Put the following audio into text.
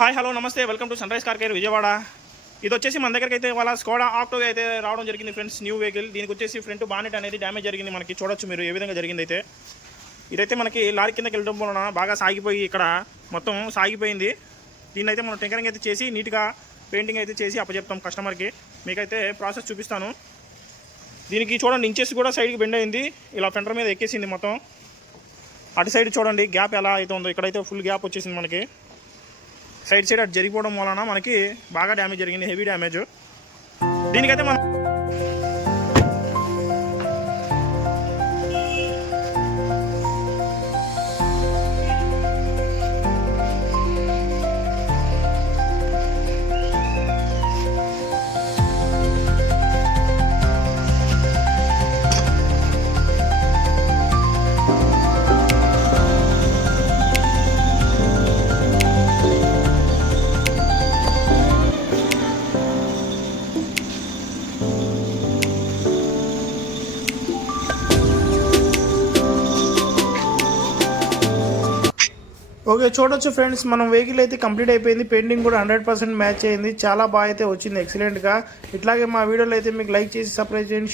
Hi hello నమస్తే welcome to sun rise car care Vijayawada. ఇది వచ్చేసి మన దగ్గరికి అయితే వాళ్ళ స్కోడా ఆక్టోవే అయితే రావడం జరిగింది ఫ్రెండ్స్. New vehicle. దీనికి వచ్చేసి ఫ్రంట్ బానెట్ అనేది డ్యామేజ్ జరిగింది. మనకి చూడొచ్చు మీరు ఏ విధంగా జరిగింది. అయితే ఇదైతే మనకి లారీ కిందకి వెళ్ళడం వలన బాగా సాగిపోయి ఇక్కడ మొత్తం సాగిపోయింది. దీన్ని అయితే మనం టెంకరింగ్ అయితే చేసి నీట్గా పెయింటింగ్ అయితే చేసి అప్పచెప్తాం కస్టమర్కి. మీకైతే ప్రాసెస్ చూపిస్తాను. దీనికి చూడండి ఇంచెస్ కూడా సైడ్కి బెండ్ అయింది. ఇలా ఫెండర్ మీద ఎక్కేసింది మొత్తం. అటు సైడ్ చూడండి గ్యాప్ ఎలా అయితే ఉందో. ఇక్కడైతే ఫుల్ గ్యాప్ వచ్చేసింది మనకి. సైడ్ అటు జరిగిపోవడం వలన మనకి బాగా డ్యామేజ్ జరిగింది, హెవీ డ్యామేజ్. దీనికైతే మనం ఓకే చూడొచ్చు ఫ్రెండ్స్, మనం వెహికల్ అయితే కంప్లీట్ అయిపోయింది. పెయింటింగ్ కూడా 100% మ్యాచ్ అయింది. చాలా బాగా అయితే వచ్చింది, ఎక్సలెంట్గా. ఇట్లాగే మా వీడియోలో అయితే మీకు లైక్ చేసి సబ్స్క్రైబ్ చేయండి.